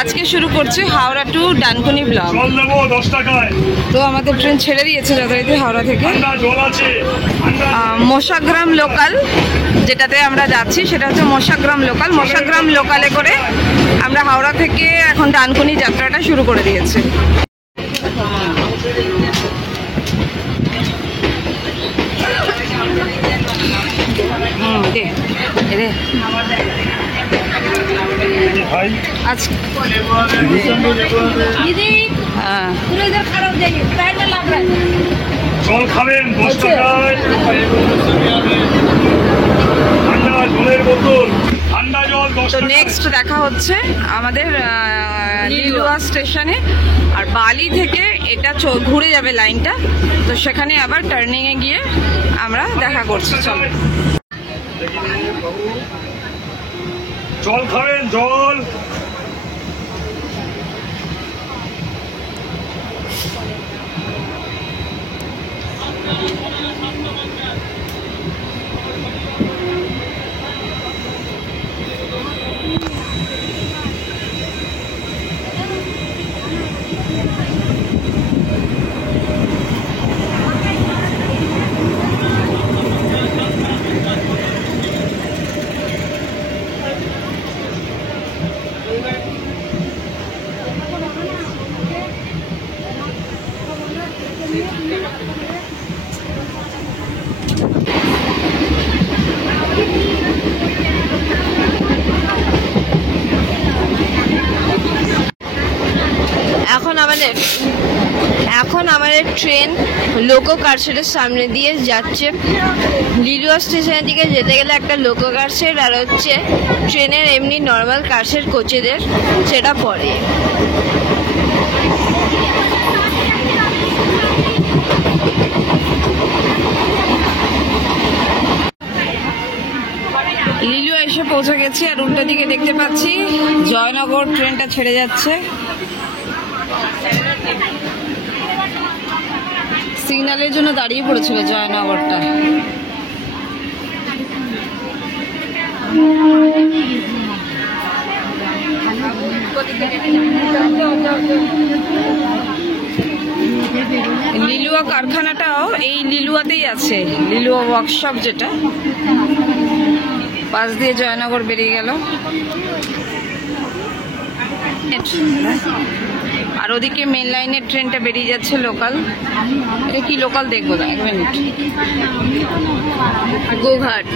আজকে শুরু করছি হাওড়া টু ডানকুনি ব্লক। তো আমাদের ট্রেন ছেড়ে দিয়েছে যথারীতি হাওড়া থেকে। মশাগ্রাম লোকাল যেটাতে আমরা যাচ্ছি সেটা হচ্ছে মশাগ্রাম লোকাল। মশাগ্রাম লোকালে করে আমরা হাওড়া থেকে এখন ডানকুনি যাত্রাটা শুরু করে দিয়েছি। জল খাবেন 10 টাকায়, ঠান্ডা জলের বোতল, ঠান্ডা জল 10 টাকা। তো নেক্সট দেখা হচ্ছে আমাদের লিলুয়া স্টেশনে। আর বালি থেকে এটা ঘুরে যাবে লাইনটা, তো সেখানে আবার টার্নিং এ গিয়ে আমরা দেখা করছি। চলো জল খাবেন, জল। এখন আমাদের ট্রেন লোকো কারশেডের সামনে দিয়ে যাচ্ছে। লিলুয়া স্টেশনের দিকে যেতে গেলে একটা লোকো কারশেড আর হচ্ছে ট্রেনের এমনি নর্মাল কারশেড কোচেদের, সেটা পরে। লিলুয়া এসে পৌঁছে গেছি। আর উল্টো দিকে দেখতে পাচ্ছি জয়নগর ট্রেনটা ছেড়ে যাচ্ছে। সিগন্যালের জন্য দাঁড়িয়ে পড়েছিল জয়নগরটা। লিলুয়া কারখানাটাও এই লিলুয়াতেই আছে, লিলুয়া ওয়ার্কশপ যেটা। পাশ দিয়ে জয়নগর বেরিয়ে গেল। আর ওদিকে মেন লাইনের ট্রেনটা বেরিয়ে যাচ্ছে লোকাল। এটা কি লোকাল দেখবো না, 1 মিনিট। গোঘাট,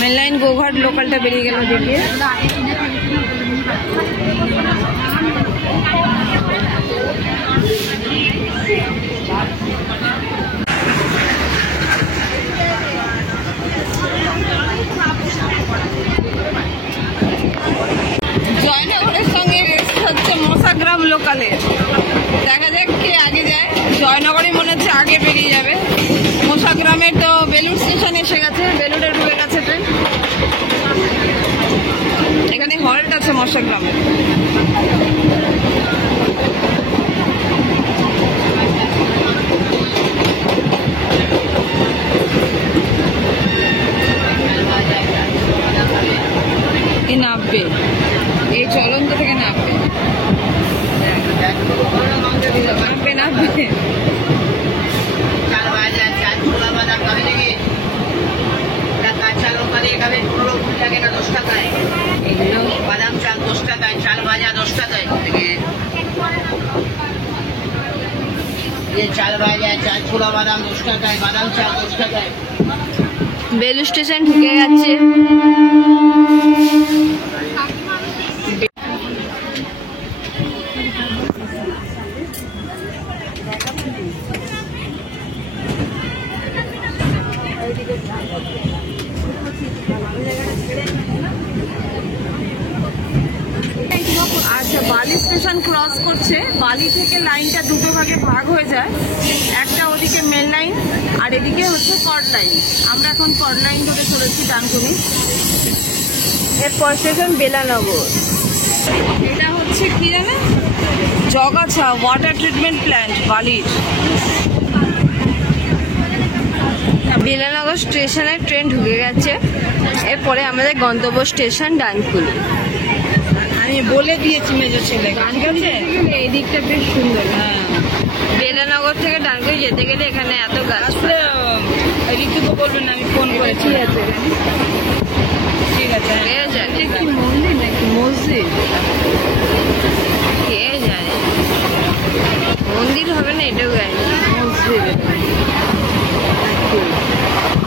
মেন লাইন গোঘাট লোকালটা বেরিয়ে গেল ওদিকে। জয়নগরের সঙ্গে রেস্ট হচ্ছে মশাগ্রাম লোকালের। দেখা যাক কে আগে যায়। জয়নগরই মনে হচ্ছে আগে বেরিয়ে যাবে। মশাগ্রামের তো বেলুড় স্টেশন এসে গেছে, বেলুড়ে ঢুকে গেছে ট্রেন। এখানে হল্ট আছে মশাগ্রামে। নামবে এই চলন্ত থেকে নামবে নামবে নামবে। বাদাম চাল 10 টাকায়, চাল ভাজা 10 টাকায়, চাল ভাজা, চাল ছোলা বাদাম 10 টাকায়, বাদাম চাল 10 টাকায়। বেলুড় স্টেশন ঢুকে গেছে। আচ্ছা, বালি স্টেশন ক্রস করছে। বালি থেকে লাইনটা দুটো ভাগে ভাগ হয়ে যায়। একটা ওদিকে মেন লাইন আর এদিকে হচ্ছে কর্ড লাইন। আমরা এখন কর্ড লাইন ধরে চলেছি ডানকুনি। এরপর স্টেশন বেলানগর। এটা হচ্ছে কি জানেন, জগাছা ওয়াটার ট্রিটমেন্ট প্ল্যান্ট বালির। বেলানগর স্টেশনের ট্রেন ঢুকে গেছে। এরপরে আমাদের গন্তব্য স্টেশন ডানকুনি। আমি বলে দিয়েছি মেজো ছেলে, ঠিক আছে? এই দিকটা বেশ সুন্দর। হ্যাঁ, বেলানগর থেকে ডানকুনি যেতে গেলে এখানে এত গাছ। আসলে ঋতুকে বলবেন আমি ফোন করেছি। ঠিক আছে, ঠিক আছে, কে জানে, কি মন্দির নাকি মসজিদ? কে জানে, মন্দির হবে না এটাও জানি। মসজিদ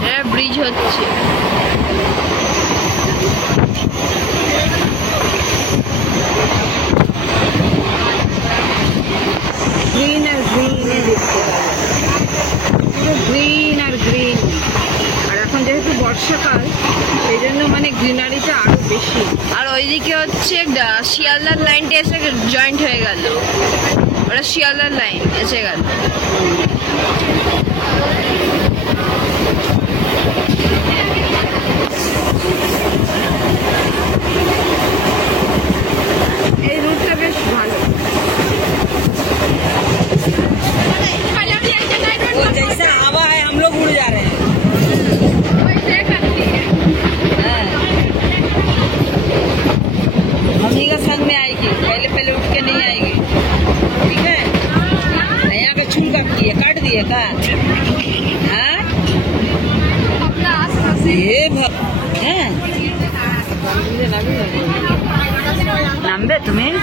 এটা ব্রিজ হচ্ছে। গ্রিন আর গ্রিন দেখতে পাবে, পুরো গ্রিন আর গ্রিন। আর এখন যেহেতু বর্ষাকাল সেই জন্য মানে গ্রিনারিটা আরো বেশি। আর ওইদিকে হচ্ছে শিয়ালদার লাইনটা এসে জয়েন্ট হয়ে গেল, ওটা শিয়ালদার লাইন এসে গেল। এই রুটটা বেশ ভালো। वो जैसा हवा है हम लोग उड़ जा रहे हैं। हाँ। मम्मी का संग में आएगी, पहले पहले उठ के नहीं आएगी, ठीक है? यहाँ पे छूल कब किए, काट दिए का? हाँ? ये हैं? नामबे तुम्हें?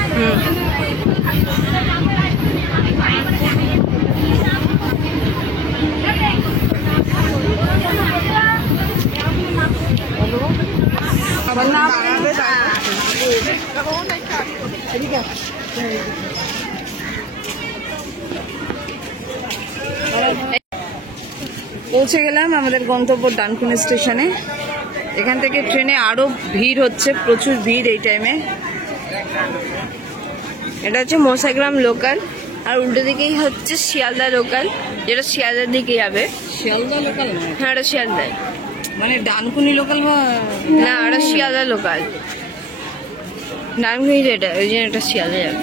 পৌঁছে গেলাম আমাদের গন্তব্য ডানকুনি স্টেশনে। এখান থেকে ট্রেনে আরো ভিড় হচ্ছে, প্রচুর ভিড় এই টাইমে। এটা হচ্ছে মশাগ্রাম লোকাল, আর উল্টো দিকেই হচ্ছে শিয়ালদা লোকাল, যেটা শিয়ালদার দিকে যাবে। শিয়ালদা লোকাল হ্যাঁ, ওটা শিয়ালদায়, মানে ডানকুনি লোকাল বা না ওটা শিয়ালদা লোকাল। ডানকুনি যেটা ওই জন্য এটা শিয়ালদা যাবে।